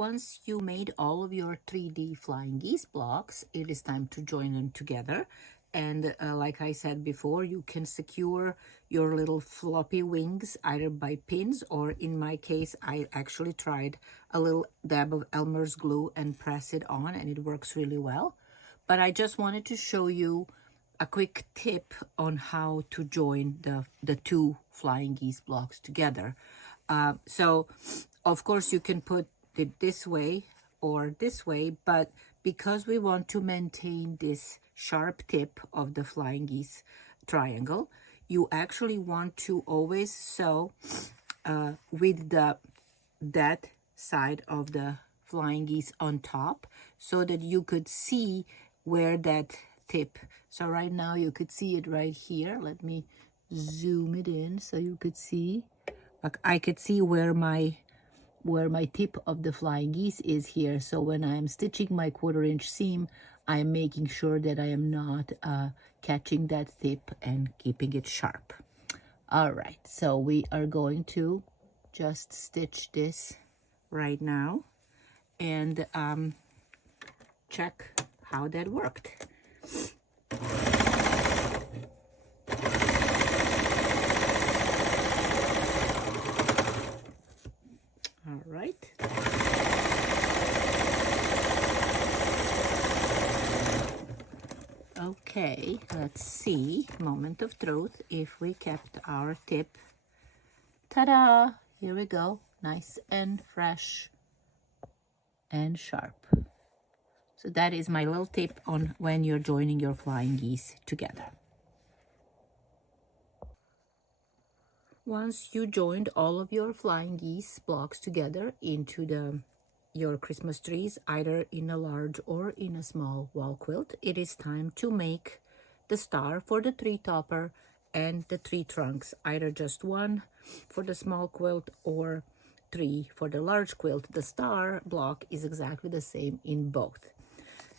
Once you made all of your 3D flying geese blocks, it is time to join them together. And like I said before, you can secure your little floppy wings either by pins, or in my case, I actually tried a little dab of Elmer's glue and press it on, and it works really well. But I just wanted to show you a quick tip on how to join the two flying geese blocks together. So of course you can put it this way or this way, but because we want to maintain this sharp tip of the flying geese triangle, you actually want to always sew with that side of the flying geese on top, so that you could see where that tip. So right now you could see it right here. Let me zoom it in so you could see. Like I could see where my tip of the flying geese is here. So when I'm stitching my 1/4" seam, I'm making sure that I am not catching that tip and keeping it sharp. All right, so we are going to just stitch this right now and check how that worked. All right. Okay, let's see, moment of truth, if we kept our tip. Ta-da! Here we go, nice and fresh and sharp. So that is my little tip on when you're joining your flying geese together. Once you joined all of your flying geese blocks together into your Christmas trees, either in a large or in a small wall quilt, it is time to make the star for the tree topper and the tree trunks, either just one for the small quilt or 3 for the large quilt. The star block is exactly the same in both.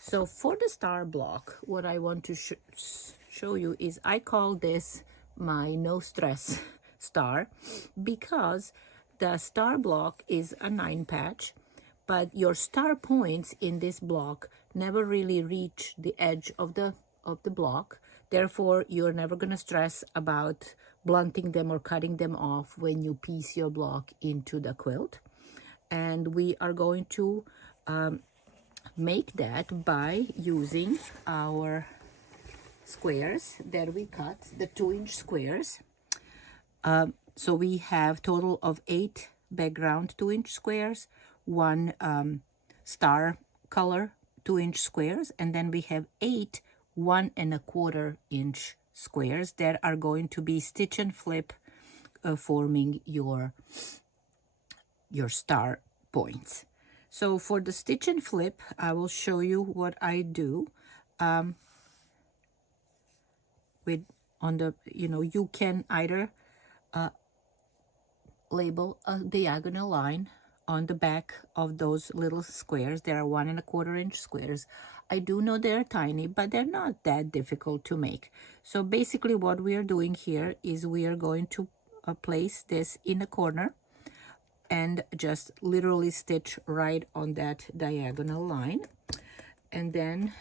So for the star block, what I want to show you is I call this my no stress star, because the star block is a 9 patch, but your star points in this block never really reach the edge of the block. Therefore, you're never going to stress about blunting them or cutting them off when you piece your block into the quilt. And we are going to make that by using our squares that we cut, the 2-inch squares. So we have total of 8 background 2-inch squares, 1 star color 2-inch squares, and then we have 8 1 1/4 inch squares that are going to be stitch and flip, forming your star points. So for the stitch and flip, I will show you what I do. You can either label a diagonal line on the back of those little squares. There are 1 1/4 inch squares. I do know they're tiny, but they're not that difficult to make. So basically what we are doing here is we are going to place this in a corner and just literally stitch right on that diagonal line. And then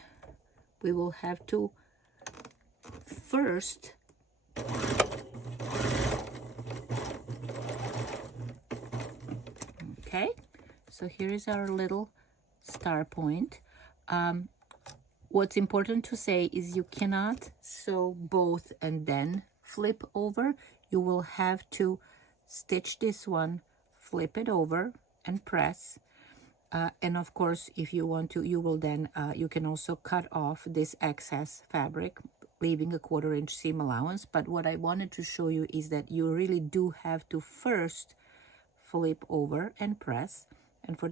we will have to first okay, so here is our little star point. What's important to say is you cannot sew both and then flip over. You will have to stitch this one, flip it over and press. And of course, if you want to, you will then, you can also cut off this excess fabric, leaving a 1/4 inch seam allowance. But what I wanted to show you is that you really do have to first flip over and press. And for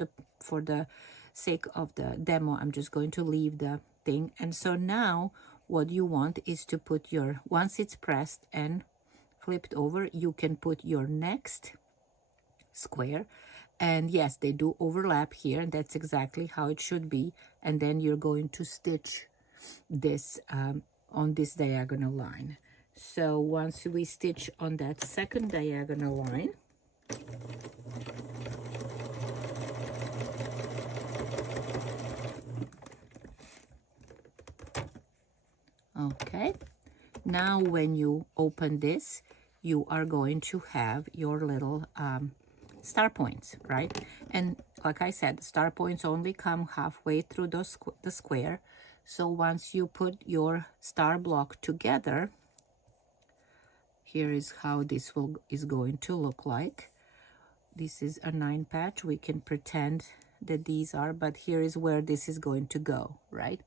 the sake of the demo, I'm just going to leave the thing. And so now what you want is to put your, once it's pressed and flipped over, you can put your next square. And yes, they do overlap here, and that's exactly how it should be. And then you're going to stitch this on this diagonal line. So once we stitch on that second diagonal line, Okay, now when you open this, you are going to have your little star points, right? And like I said, the star points only come halfway through the square. So once you put your star block together, here is how this is going to look like. This is a 9 patch. We can pretend that these are, but here is where this is going to go, right?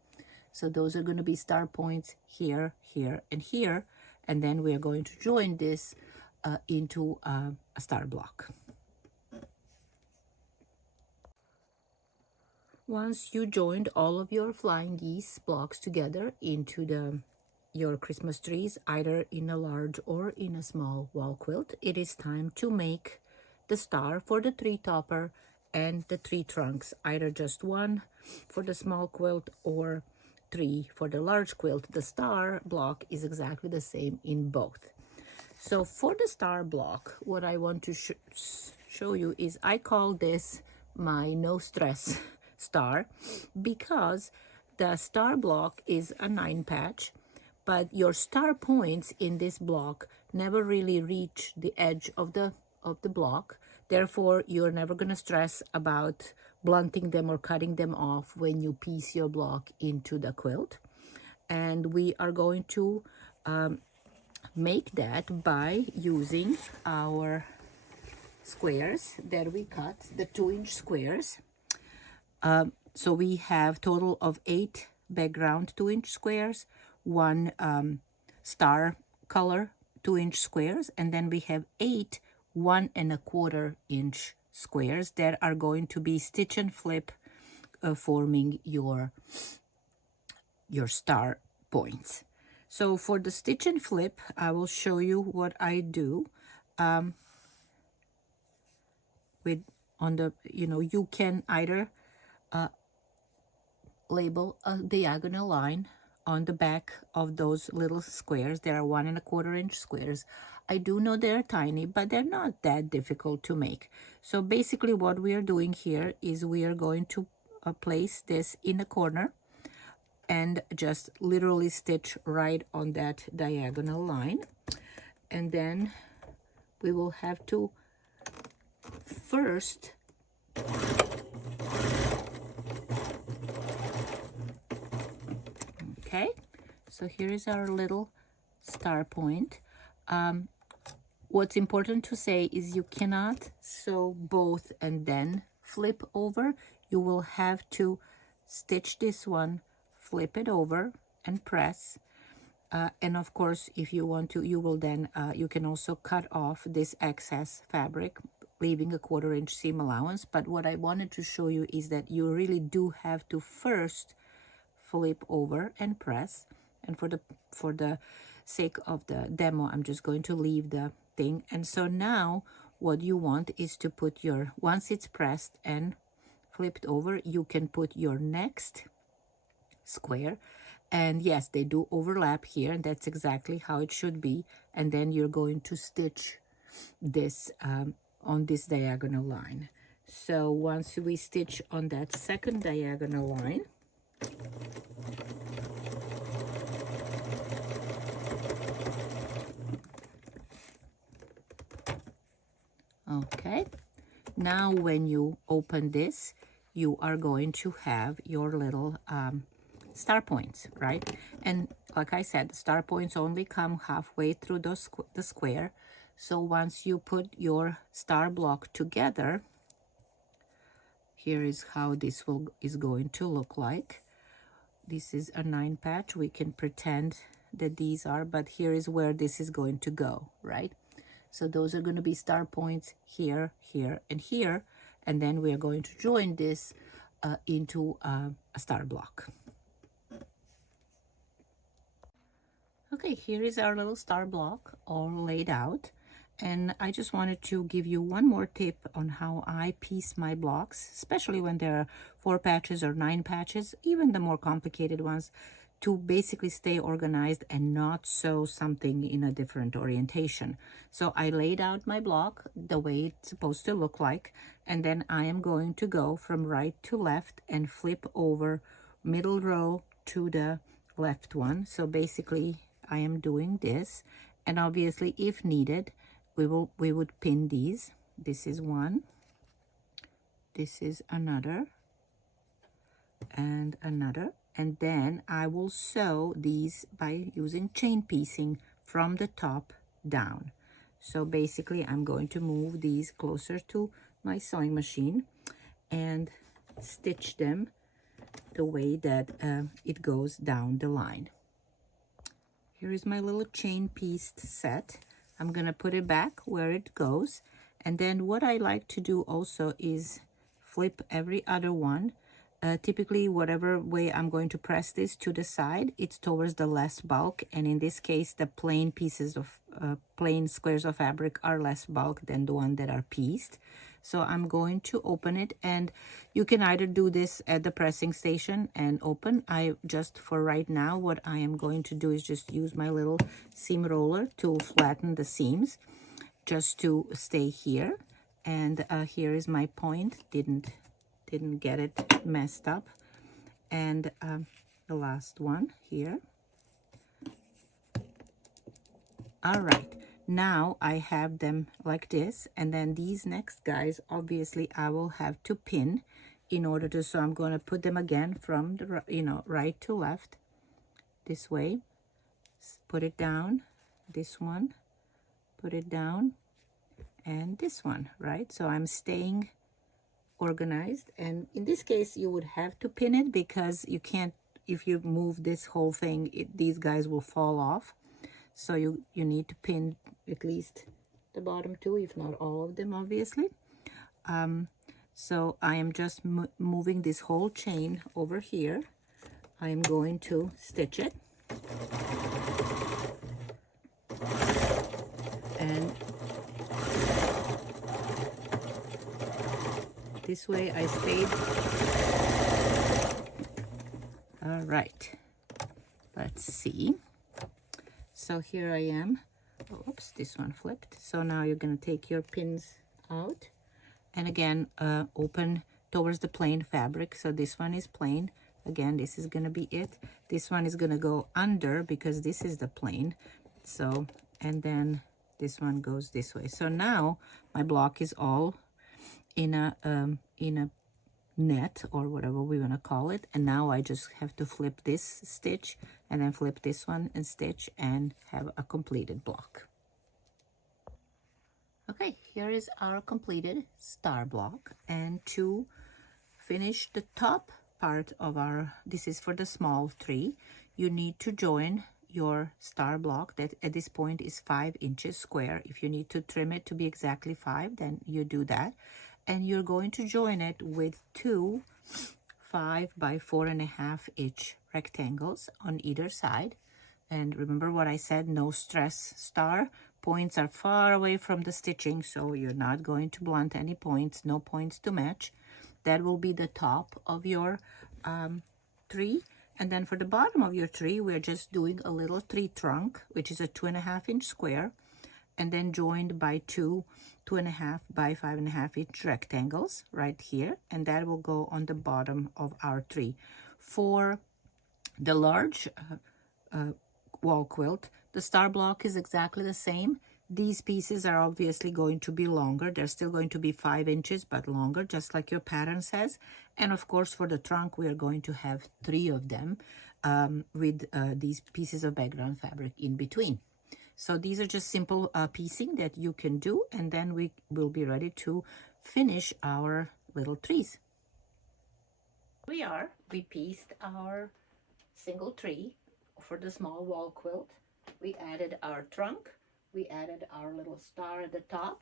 So those are going to be star points here, here, and here. And then we are going to join this into a star block. Once you joined all of your flying geese blocks together into your Christmas trees, either in a large or in a small wall quilt, it is time to make the star for the tree topper and the tree trunks, either just one for the small quilt or 3 for the large quilt. The star block is exactly the same in both. So for the star block, what I want to show you is I call this my no stress star, because the star block is a 9 patch, but your star points in this block never really reach the edge of the block. Therefore, you're never going to stress about blunting them or cutting them off when you piece your block into the quilt. And we are going to make that by using our squares that we cut, the 2-inch squares. So we have total of 8 background 2-inch squares, 1 star color 2-inch squares, and then we have 8 1 1/4 inch squares that are going to be stitch and flip, forming your star points. So for the stitch and flip, I will show you what I do. With on the, you can either label a diagonal line on the back of those little squares. There are 1 1/4 inch squares. I do know they're tiny, but they're not that difficult to make. So basically what we are doing here is we are going to place this in a corner and just literally stitch right on that diagonal line. And then we will have to first okay, so here is our little star point. What's important to say is you cannot sew both and then flip over. You will have to stitch this one, flip it over, and press. And of course, if you want to, you will then, you can also cut off this excess fabric, leaving a 1/4 inch seam allowance. But what I wanted to show you is that you really do have to first flip over and press. And for the sake of the demo, I'm just going to leave the thing. And so now what you want is to put your, once it's pressed and flipped over, you can put your next square. And yes, they do overlap here, and that's exactly how it should be. And then you're going to stitch this on this diagonal line. So once we stitch on that second diagonal line, okay, now when you open this, you are going to have your little star points, right? And like I said, the star points only come halfway through the square. So once you put your star block together, here is how this is going to look like. This is a 9 patch. We can pretend that these are, but here is where this is going to go, right? So those are going to be star points here, here, and here. And then we are going to join this into a star block. Okay, here is our little star block all laid out. And I just wanted to give you one more tip on how I piece my blocks, especially when there are 4 patches or 9 patches, even the more complicated ones, to basically stay organized and not sew something in a different orientation. So I laid out my block the way it's supposed to look like, and then I am going to go from right to left and flip over middle row to the left one. So basically I am doing this, and obviously if needed we would pin these. This is one, this is another, and another, and then I will sew these by using chain piecing from the top down. So basically I'm going to move these closer to my sewing machine and stitch them the way that it goes down the line. Here is my little chain pieced set. I'm gonna put it back where it goes, and then what I like to do also is flip every other one. Typically, whatever way I'm going to press this to the side, it's towards the less bulk, and in this case, the plain pieces of plain squares of fabric are less bulk than the one that are pieced. So I'm going to open it, and you can either do this at the pressing station and open. I just, for right now, what I am going to do is just use my little seam roller to flatten the seams, just to stay here. And here is my point. Didn't get it messed up. And the last one here. All right, now I have them like this, and then these next guys, obviously I will have to pin in order to, so I'm going to put them again from the, right to left, this way. Put it down, this one, put it down, and this one, right? So I'm staying organized, and in this case you would have to pin it because you can't, if you move this whole thing, these guys will fall off. So you need to pin at least the bottom two, if not all of them, obviously. So I am just moving this whole chain over here. I am going to stitch it, and this way I stayed. All right, let's see. So here I am. Oh, oops, this one flipped. So now you're going to take your pins out, and again open towards the plain fabric. So this one is plain. Again, this is going to be it. This one is going to go under because this is the plain. So, and then this one goes this way. So now my block is all in a net, or whatever we want to call it, and now I just have to flip this stitch and then flip this one and stitch and have a completed block. Okay, here is our completed star block, and to finish the top part of our, this is for the small tree, you need to join your star block that at this point is 5 inches square. If you need to trim it to be exactly 5, then you do that, and you're going to join it with 2 5 by 4.5 inch rectangles on either side. And remember what I said, no stress star. Points are far away from the stitching, so you're not going to blunt any points, no points to match. That will be the top of your tree. And then for the bottom of your tree, we're just doing a little tree trunk, which is a 2.5 inch square, and then joined by 2 2.5 by 5.5 inch rectangles right here, and that will go on the bottom of our tree. For the large wall quilt, the star block is exactly the same. These pieces are obviously going to be longer. They're still going to be 5 inches, but longer, just like your pattern says. And of course, for the trunk, we are going to have 3 of them with these pieces of background fabric in between. So these are just simple piecing that you can do, and then we will be ready to finish our little trees. We pieced our single tree for the small wall quilt. We added our trunk, we added our little star at the top,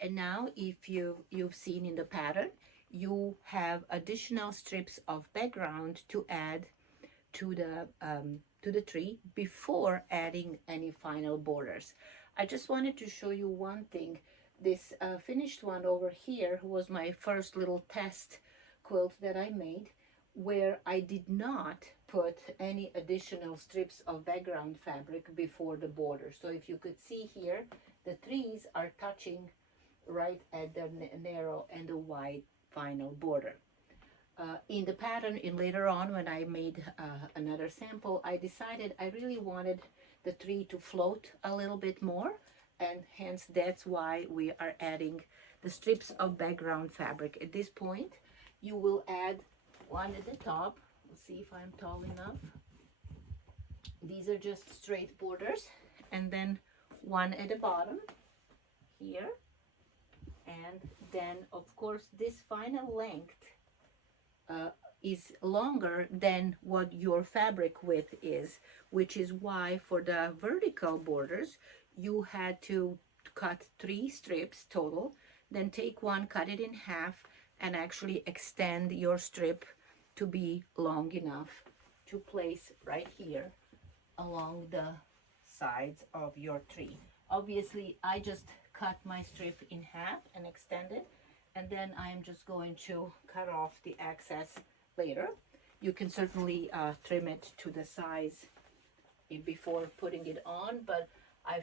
and now if you've seen in the pattern, you have additional strips of background to add to the tree before adding any final borders. I just wanted to show you one thing. This finished one over here was my first little test quilt that I made, where I did not put any additional strips of background fabric before the border. So if you could see here, the trees are touching right at the narrow and the wide final border. in the pattern, and later on when I made another sample, I decided I really wanted the tree to float a little bit more, and hence that's why we are adding the strips of background fabric. At this point, you will add one at the top. Let's see if I'm tall enough. These are just straight borders, and then one at the bottom here, and then of course this final length is longer than what your fabric width is, which is why for the vertical borders you had to cut 3 strips total, then take one, cut it in half, and actually extend your strip to be long enough to place right here along the sides of your tree. Obviously, I just cut my strip in half and extend it, and then I'm just going to cut off the excess later. You can certainly trim it to the size before putting it on, but I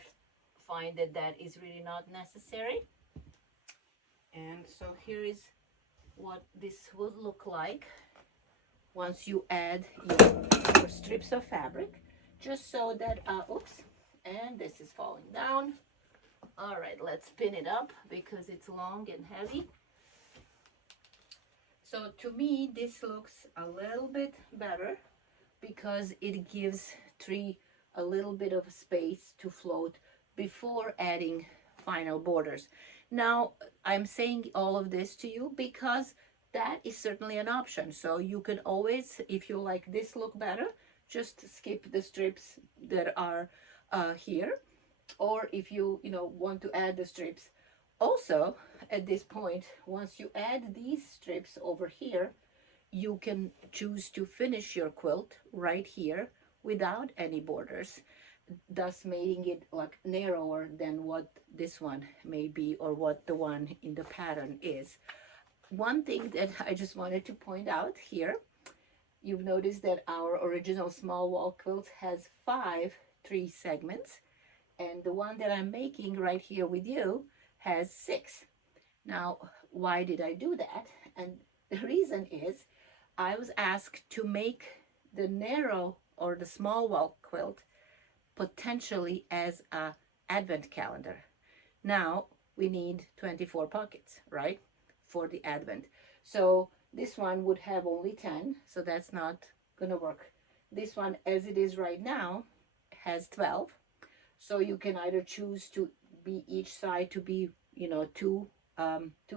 find that that is really not necessary. And so here is what this would look like once you add your strips of fabric, just so that, oops, and this is falling down. All right, let's pin it up because it's long and heavy. So to me, this looks a little bit better because it gives tree a little bit of space to float before adding final borders. Now, I'm saying all of this to you because that is certainly an option. So you can always, if you like this look better, just skip the strips that are here. Or if you want to add the strips. Also, at this point, once you add these strips over here, you can choose to finish your quilt right here without any borders, thus making it like narrower than what this one may be or what the one in the pattern is. One thing that I just wanted to point out here, you've noticed that our original small wall quilt has 5 tree segments, and the one that I'm making right here with you has 6. Now, why did I do that? And the reason is I was asked to make the narrow or the small wall quilt potentially as a advent calendar. Now we need 24 pockets, right, for the advent. So this one would have only 10, so that's not gonna work. This one, as it is right now, has 12. So you can either choose to be each side to be, two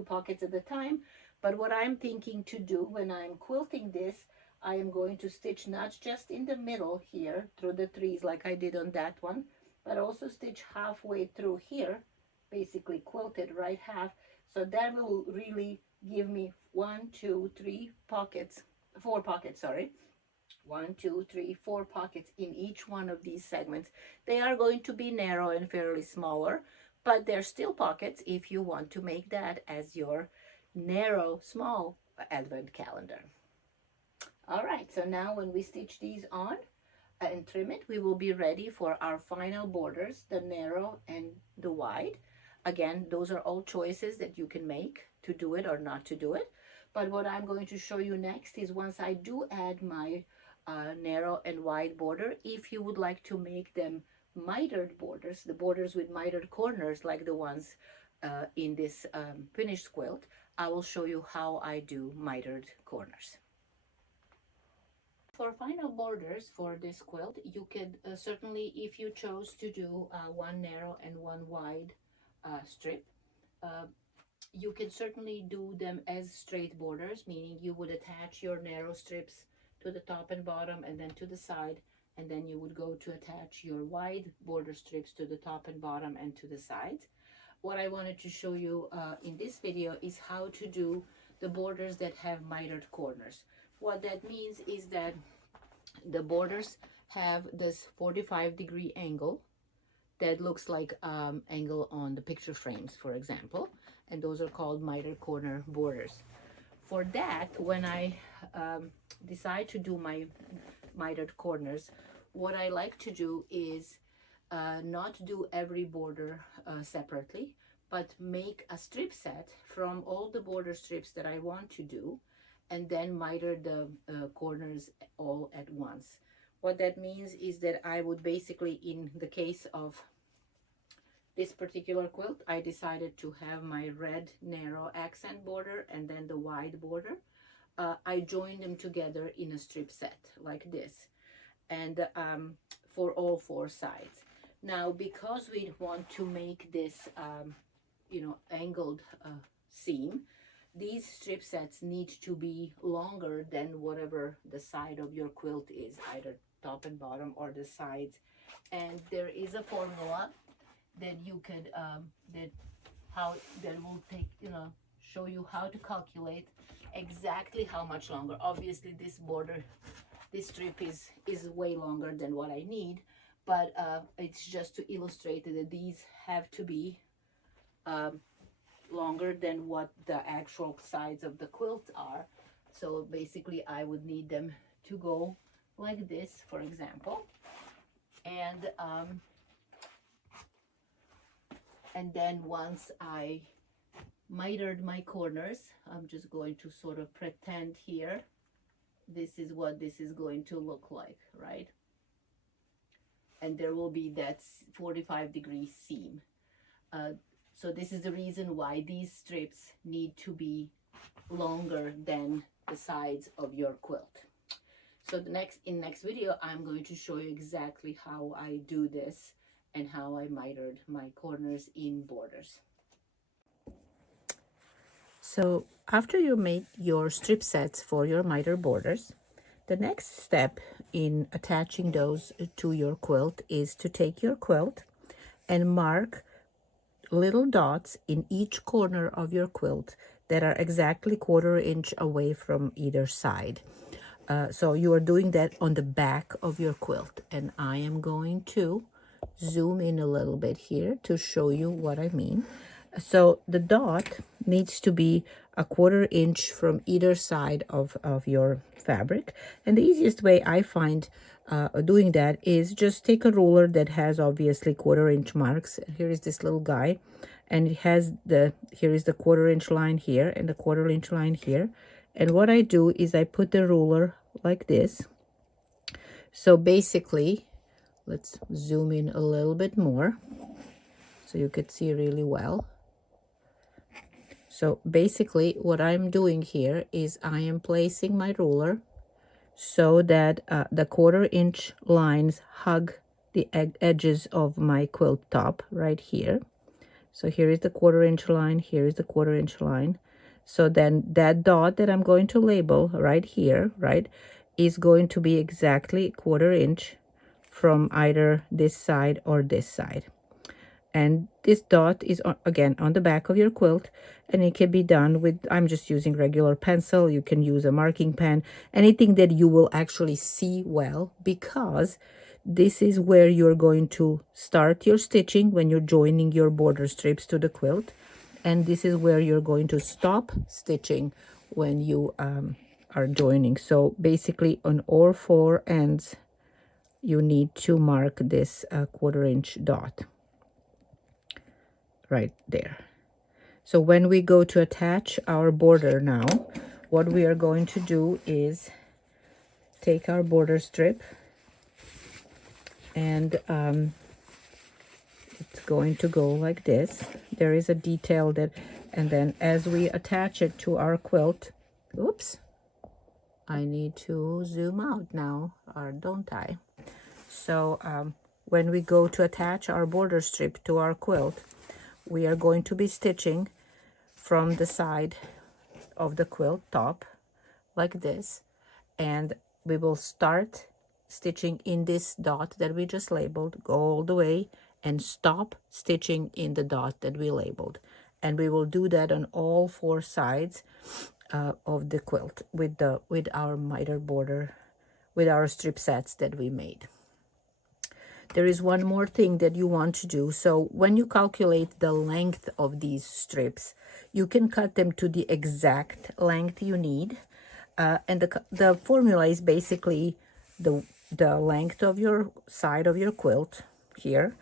pockets at a time. But what I'm thinking to do when I'm quilting this, I am going to stitch not just in the middle here through the trees like I did on that one, but also stitch halfway through here, basically quilted right half. So that will really give me 1, 2, 3 pockets, 4 pockets, sorry. 1, 2, 3, 4 pockets in each one of these segments. They are going to be narrow and fairly smaller, but they're still pockets if you want to make that as your narrow, small advent calendar. All right, so now when we stitch these on and trim it, we will be ready for our final borders, the narrow and the wide. Again, those are all choices that you can make to do it or not to do it. But what I'm going to show you next is once I do add my narrow and wide border, if you would like to make them mitered borders, the borders with mitered corners like the ones in this finished quilt, I will show you how I do mitered corners. For final borders for this quilt, you could certainly, if you chose to do one narrow and one wide strip, you can certainly do them as straight borders, meaning you would attach your narrow strips to the top and bottom and then to the side, and then you would go to attach your wide border strips to the top and bottom and to the sides. What I wanted to show you in this video is how to do the borders that have mitered corners. What that means is that the borders have this 45-degree angle that looks like angle on the picture frames, for example, and those are called mitered corner borders. For that, when I decide to do my mitered corners, what I like to do is not do every border separately, but make a strip set from all the border strips that I want to do, and then miter the corners all at once. What that means is that I would basically, in the case of this particular quilt, I decided to have my red narrow accent border and then the wide border. I joined them together in a strip set like this, and for all four sides. Now, because we want to make this, angled seam, these strip sets need to be longer than whatever the side of your quilt is, either top and bottom or the sides. And there is a formula that you could that will take, show you how to calculate exactly how much longer. Obviously this border, this strip is way longer than what I need, but it's just to illustrate that these have to be longer than what the actual sides of the quilt are. So basically I would need them to go like this, for example, and then once I mitered my corners, I'm just going to sort of pretend here this is what this is going to look like, right? And there will be that 45-degree seam. So this is the reason why these strips need to be longer than the sides of your quilt. So in next video, I'm going to show you exactly how I do this and how I mitered my corners in borders. So after you make your strip sets for your miter borders, the next step in attaching those to your quilt is to take your quilt and mark little dots in each corner of your quilt that are exactly 1/4 inch away from either side. So you are doing that on the back of your quilt, and I am going to zoom in a little bit here to show you what I mean. So the dot needs to be 1/4 inch from either side of your fabric, and the easiest way I find doing that is just take a ruler that has obviously 1/4 inch marks. Here is this little guy, and it has here is the 1/4 inch line here and the 1/4 inch line here. And what I do is I put the ruler like this. So basically, let's zoom in a little bit more so you could see really well. So basically what I'm doing here is I am placing my ruler so that the 1/4 inch lines hug the edges of my quilt top right here. So here is the 1/4 inch line, here is the 1/4 inch line. So then that dot that I'm going to label right here, right, is going to be exactly 1/4 inch from either this side or this side. And this dot is again on the back of your quilt, and it can be done with, I'm just using regular pencil. You can use a marking pen, anything that you will actually see well, because this is where you're going to start your stitching when you're joining your border strips to the quilt, and this is where you're going to stop stitching when you are joining. So basically on all four ends you need to mark this 1/4 inch dot right there. So when we go to attach our border now, what we are going to do is take our border strip, and it's going to go like this. There is a detail that, and then as we attach it to our quilt, oops, I need to zoom out now, or don't I? So when we go to attach our border strip to our quilt, we are going to be stitching from the side of the quilt top like this, and we will start stitching in this dot that we just labeled, go all the way and stop stitching in the dot that we labeled, and we will do that on all four sides of the quilt with our miter border, with our strip sets that we made. There is one more thing that you want to do. So when you calculate the length of these strips, you can cut them to the exact length you need. And the formula is basically the length of your side of your quilt here,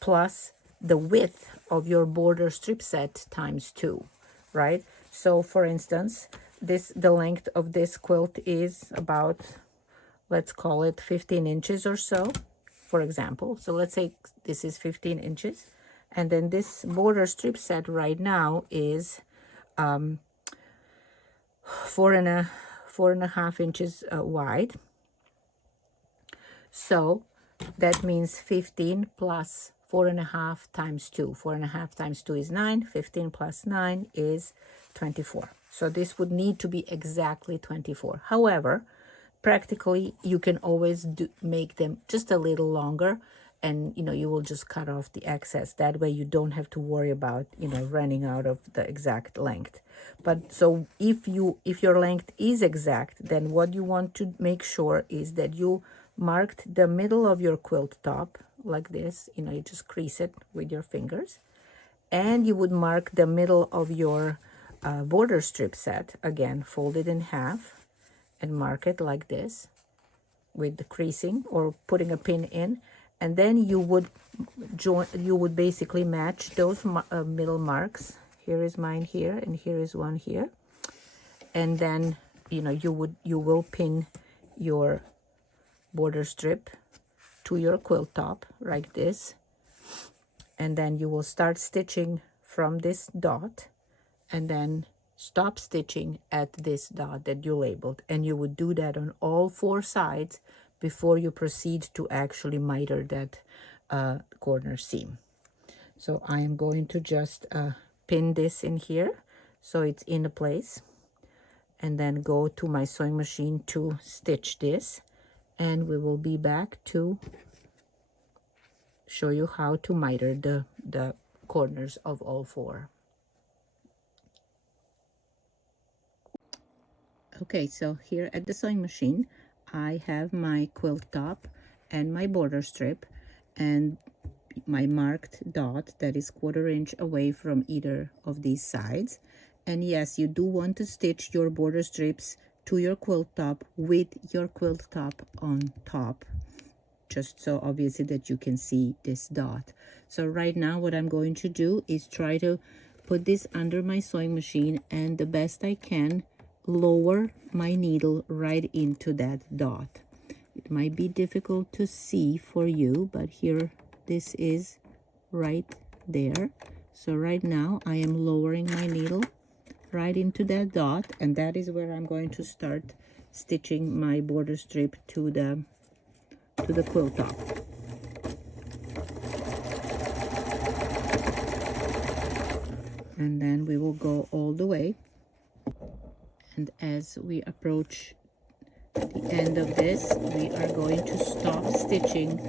plus the width of your border strip set times 2, right? So for instance, the length of this quilt is about, let's call it 15 inches or so, for example. So let's say this is 15 inches. And then this border strip set right now is 4.5 inches wide. So that means 15 plus 4.5 times 2. 4.5 times 2 is 9. 15 plus 9 is 24. So this would need to be exactly 24. However, practically you can always make them just a little longer, and you will just cut off the excess. That way you don't have to worry about running out of the exact length. But so if your length is exact, then what you want to make sure is that you marked the middle of your quilt top like this. You just crease it with your fingers, and you would mark the middle of your border strip set, again fold it in half and mark it like this with the creasing or putting a pin in, and then you would basically match those middle marks. Here is mine here, and here is one here, and then you will pin your border strip to your quilt top like this, and then you will start stitching from this dot and then stop stitching at this dot that you labeled, and you would do that on all 4 sides before you proceed to actually miter that corner seam. So I am going to just pin this in here so it's in place, and then go to my sewing machine to stitch this, and we will be back to show you how to miter the corners of all 4. Okay, so here at the sewing machine, I have my quilt top and my border strip and my marked dot that is 1/4 inch away from either of these sides. And yes, you do want to stitch your border strips to your quilt top with your quilt top on top, just so obviously that you can see this dot. So right now what I'm going to do is try to put this under my sewing machine, and the best I can lower my needle right into that dot. It might be difficult to see for you, but here this is right there. So right now I am lowering my needle right into that dot, and that is where I'm going to start stitching my border strip to the quilt top. And then we will go all the way, and as we approach the end of this, we are going to stop stitching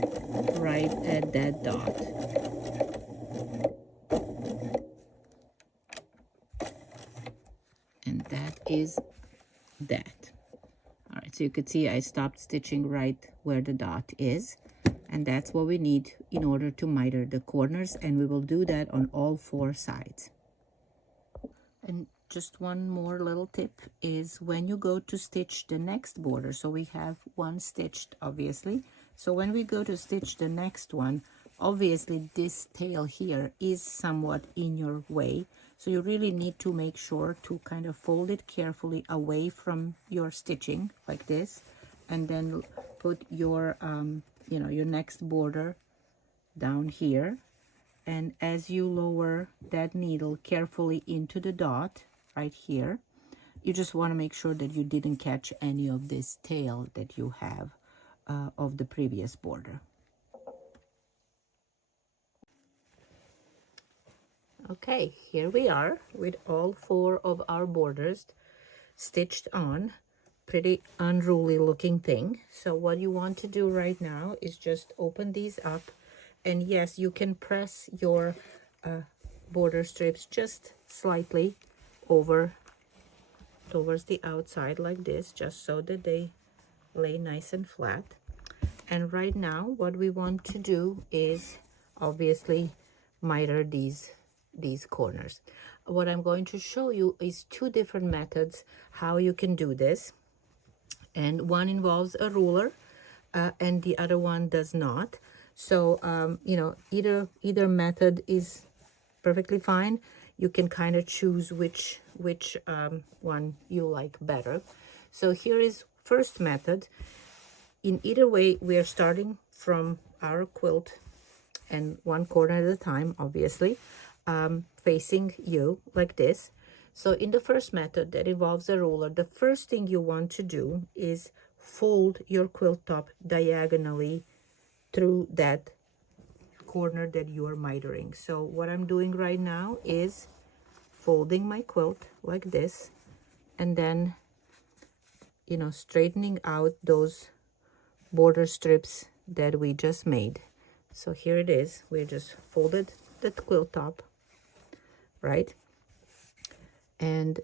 right at that dot. And that is that. All right, so you could see I stopped stitching right where the dot is, and that's what we need in order to miter the corners, and we will do that on all 4 sides. And just one more little tip is when you go to stitch the next border, so we have one stitched obviously, so when we go to stitch the next one, obviously this tail here is somewhat in your way, so you really need to make sure to kind of fold it carefully away from your stitching like this, and then put your your next border down here, and as you lower that needle carefully into the dot right here, you just want to make sure that you didn't catch any of this tail that you have of the previous border. Okay, here we are with all 4 of our borders stitched on. Pretty unruly looking thing. So what you want to do right now is just open these up, and yes, you can press your border strips just slightly over towards the outside like this, just so that they lay nice and flat. And right now what we want to do is obviously miter these corners. What I'm going to show you is 2 different methods how you can do this, and one involves a ruler and the other one does not. So either method is perfectly fine. you can kind of choose which one you like better. So here is first method. In either way, we are starting from our quilt and one corner at a time, obviously, facing you like this. So in the first method that involves a ruler, the first thing you want to do is fold your quilt top diagonally through that corner that you are mitering. So what I'm doing right now is folding my quilt like this, and then, you know, straightening out those border strips that we just made. So here it is. We just folded the quilt top, right? And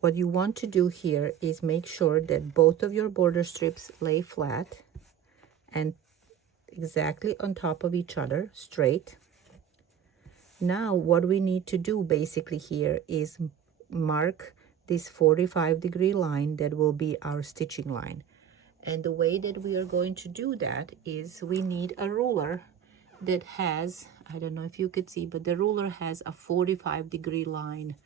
what you want to do here is make sure that both of your border strips lay flat and exactly on top of each other, straight. Now what we need to do basically here is mark this 45-degree line that will be our stitching line. And the way that we are going to do that is we need a ruler that has, I don't know if you could see, but the ruler has a 45-degree line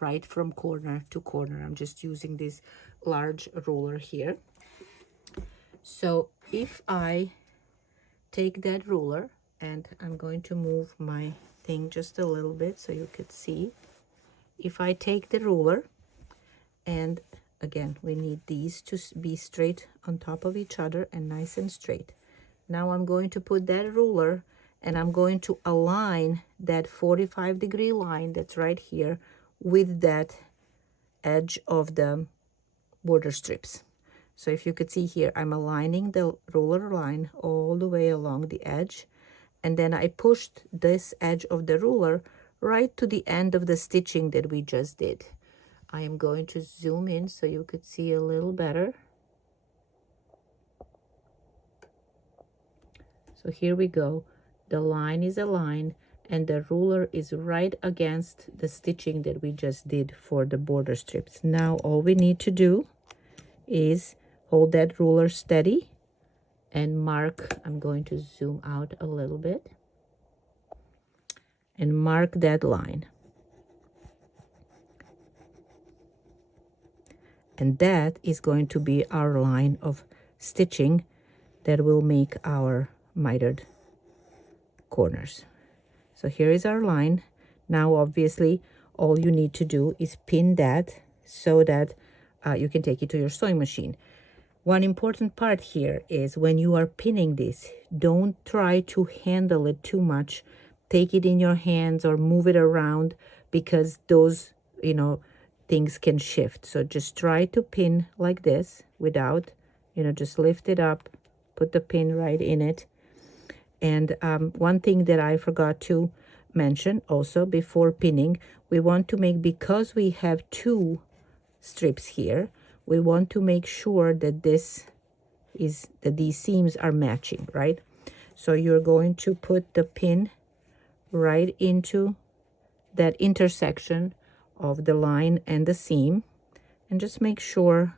right from corner to corner. I'm just using this large ruler here. So if I take that ruler, and I'm going to move my thing just a little bit so you could see. If I take the ruler, and again, we need these to be straight on top of each other and nice and straight. Now I'm going to put that ruler and I'm going to align that 45-degree line that's right here with that edge of the border strips. So if you could see here, I'm aligning the ruler line all the way along the edge, and then I pushed this edge of the ruler right to the end of the stitching that we just did. I am going to zoom in so you could see a little better. So here we go. The line is aligned and the ruler is right against the stitching that we just did for the border strips. Now all we need to do is hold that ruler steady and mark. I'm going to zoom out a little bit and mark that line. And that is going to be our line of stitching that will make our mitered corners. So here is our line. Now obviously all you need to do is pin that so that you can take it to your sewing machine. One important part here is when you are pinning this, don't try to handle it too much. Take it in your hands or move it around, because those, you know, things can shift. So just try to pin like this without, you know, just lift it up, put the pin right in it. And one thing that I forgot to mention also before pinning, we want to make, because we have two strips here, we want to make sure that these seams are matching, right? So you're going to put the pin right into that intersection of the line and the seam, and just make sure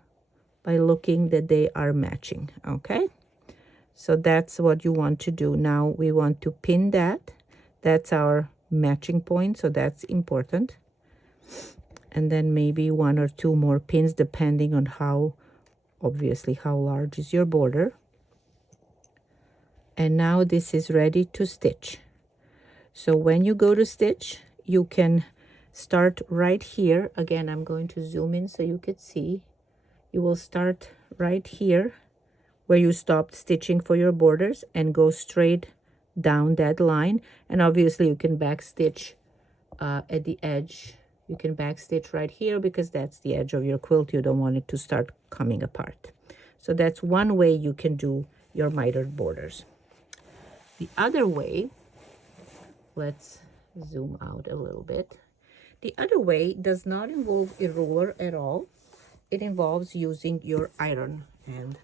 by looking that they are matching. Okay, so that's what you want to do. Now we want to pin that. That's our matching point, so that's important. And then maybe one or two more pins depending on how, obviously, how large is your border. And now this is ready to stitch. So when you go to stitch, you can start right here. Again, I'm going to zoom in so you could see. You will start right here where you stopped stitching for your borders and go straight down that line. And obviously you can back stitch at the edge. You can back stitch right here because that's the edge of your quilt. You don't want it to start coming apart. So that's one way you can do your mitered borders. The other way, let's zoom out a little bit. The other way does not involve a ruler at all. It involves using your iron and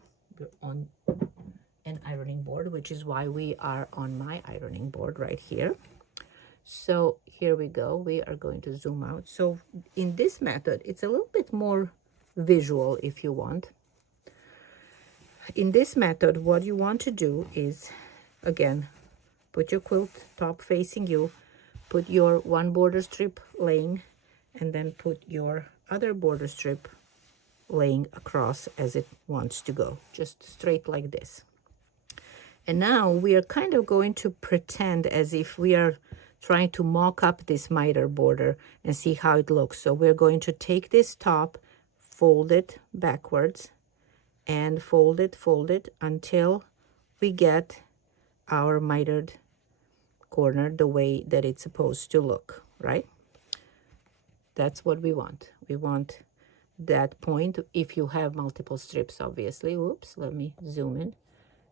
on an ironing board, which is why we are on my ironing board right here. So here we go. We are going to zoom out. So in this method, it's a little bit more visual if you want. In this method, what you want to do is, again, put your quilt top facing you, put your one border strip laying, and then put your other border strip laying across as it wants to go, just straight like this. And now we are kind of going to pretend as if we are trying to mock up this miter border and see how it looks. So we're going to take this top, fold it backwards, and fold it until we get our mitered corner the way that it's supposed to look, right? That's what we want. We want that point, if you have multiple strips, obviously. Oops, let me zoom in.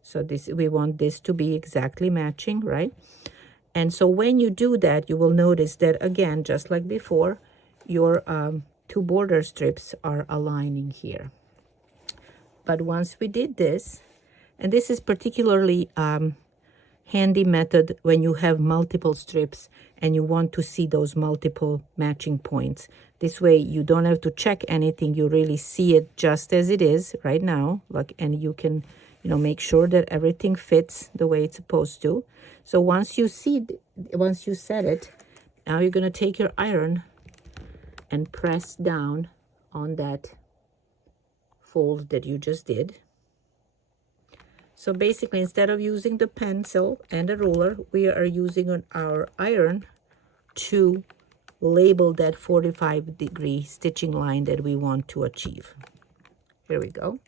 So this, we want this to be exactly matching, right? And so when you do that, you will notice that, again, just like before, your two border strips are aligning here. But once we did this, and this is particularly handy method when you have multiple strips and you want to see those multiple matching points. This way you don't have to check anything, you really see it just as it is right now, like, and you can, you know, make sure that everything fits the way it's supposed to. So once you set it, now you're going to take your iron and press down on that fold that you just did. So basically, instead of using the pencil and a ruler, we are using our iron to label that 45-degree stitching line that we want to achieve. Here we go.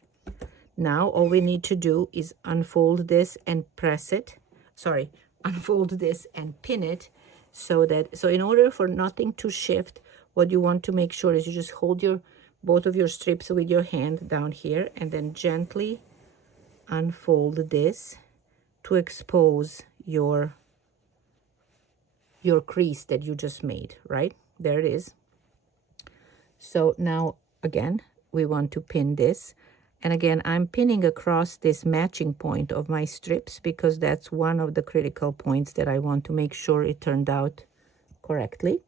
Now all we need to do is unfold this and press it. Sorry, unfold this and pin it so in order for nothing to shift, what you want to make sure is you just hold both of your strips with your hand down here and then gently unfold this to expose your crease that you just made, right? There it is. So now again, we want to pin this. And again, I'm pinning across this matching point of my strips because that's one of the critical points that I want to make sure it turned out correctly.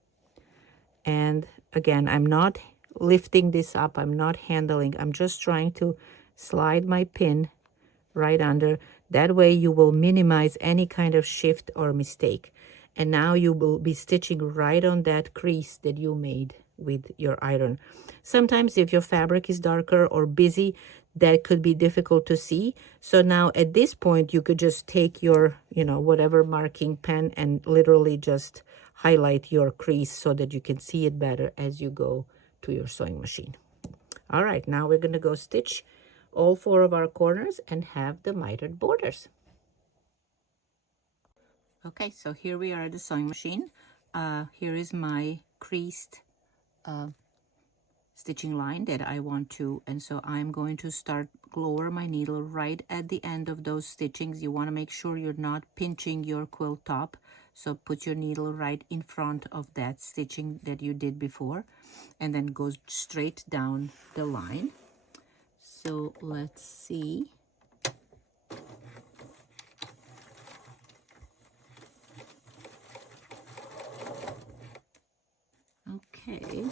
And again, I'm not lifting this up, I'm not handling, I'm just trying to slide my pin right under. That way you will minimize any kind of shift or mistake. And now you will be stitching right on that crease that you made with your iron. Sometimes if your fabric is darker or busy, that could be difficult to see. So now at this point, you could just take your, you know, whatever marking pen and literally just highlight your crease so that you can see it better as you go to your sewing machine. All right, now we're going to go stitch all 4 of our corners and have the mitered borders. Okay, so here we are at the sewing machine. Here is my creased stitching line that I want to, and so I'm going to start lower my needle right at the end of those stitchings. You want to make sure you're not pinching your quilt top, so put your needle right in front of that stitching that you did before, and then go straight down the line. So let's see. Okay.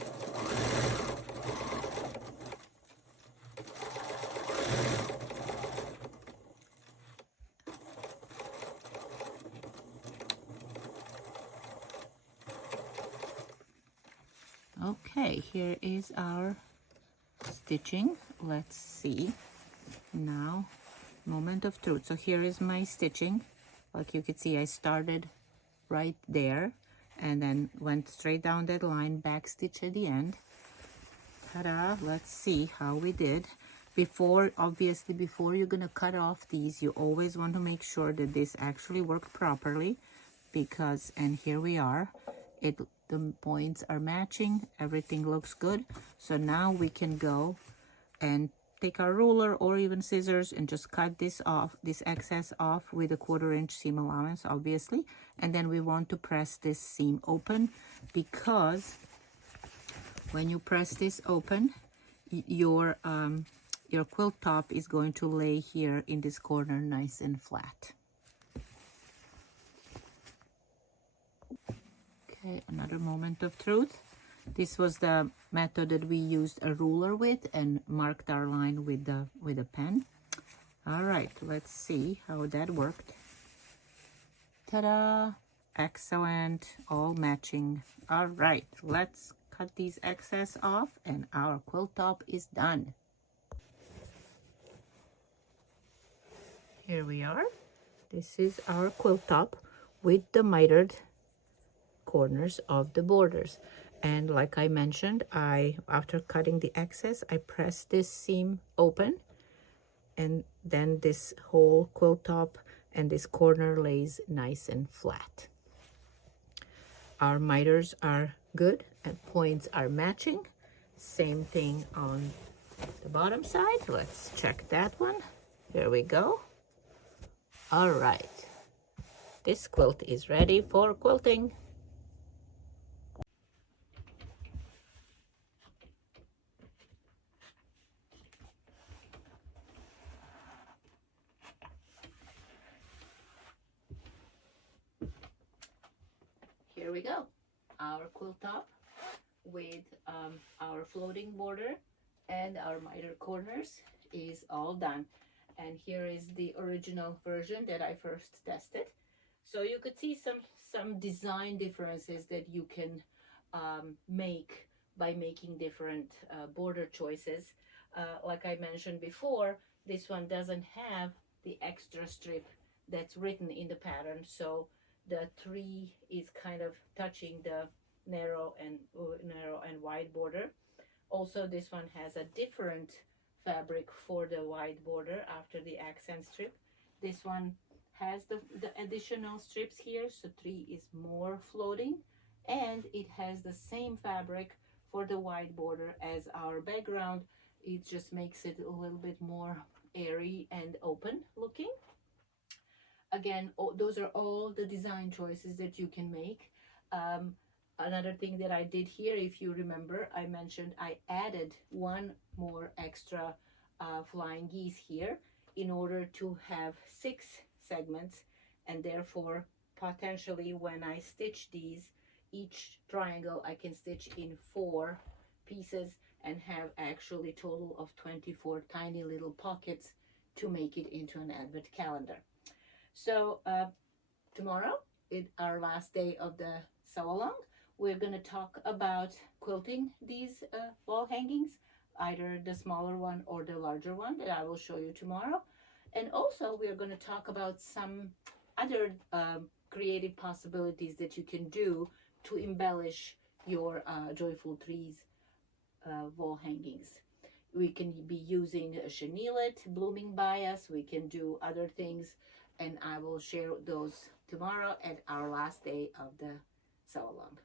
Okay, here is our stitching. Let's see. Now, moment of truth. So here is my stitching. Like you can see, I started right there and then went straight down that line, back stitch at the end. Ta-da! Let's see how we did. Obviously before you're gonna cut off these, you always want to make sure that this actually worked properly, because, and here we are, the points are matching, everything looks good. So now we can go and take our ruler or even scissors and just cut this off, this excess off with a 1/4 inch seam allowance, obviously. And then we want to press this seam open, because when you press this open, your quilt top is going to lay here in this corner nice and flat. Okay, another moment of truth. This was the method that we used a ruler with and marked our line with a pen. All right, let's see how that worked. Ta-da! Excellent, all matching. All right, let's cut these excess off and our quilt top is done. Here we are. This is our quilt top with the mitered corners of the borders. And like I mentioned, after cutting the excess, I press this seam open, and then this whole quilt top and this corner lays nice and flat. Our miters are good and points are matching. Same thing on the bottom side. Let's check that one. Here we go. All right. This quilt is ready for quilting. Here we go. Our quilt top with our floating border and our miter corners is all done. And here is the original version that I first tested. So you could see some design differences that you can make by making different border choices. Like I mentioned before, this one doesn't have the extra strip that's written in the pattern, so the tree is kind of touching the narrow and wide border. Also, this one has a different fabric for the wide border after the accent strip. This one has the additional strips here, so tree is more floating, and it has the same fabric for the wide border as our background. It just makes it a little bit more airy and open looking. Again, those are all the design choices that you can make. Another thing that I did here, if you remember, I mentioned I added one more extra flying geese here in order to have 6 segments, and therefore potentially when I stitch these, each triangle I can stitch in 4 pieces and have actually total of 24 tiny little pockets to make it into an advent calendar. So tomorrow is our last day of the sew along. We're going to talk about quilting these wall hangings, either the smaller one or the larger one that I will show you tomorrow. And also we're going to talk about some other creative possibilities that you can do to embellish your Joyful Trees wall hangings. We can be using a chenillet, blooming bias, we can do other things, and I will share those tomorrow at our last day of the sew along.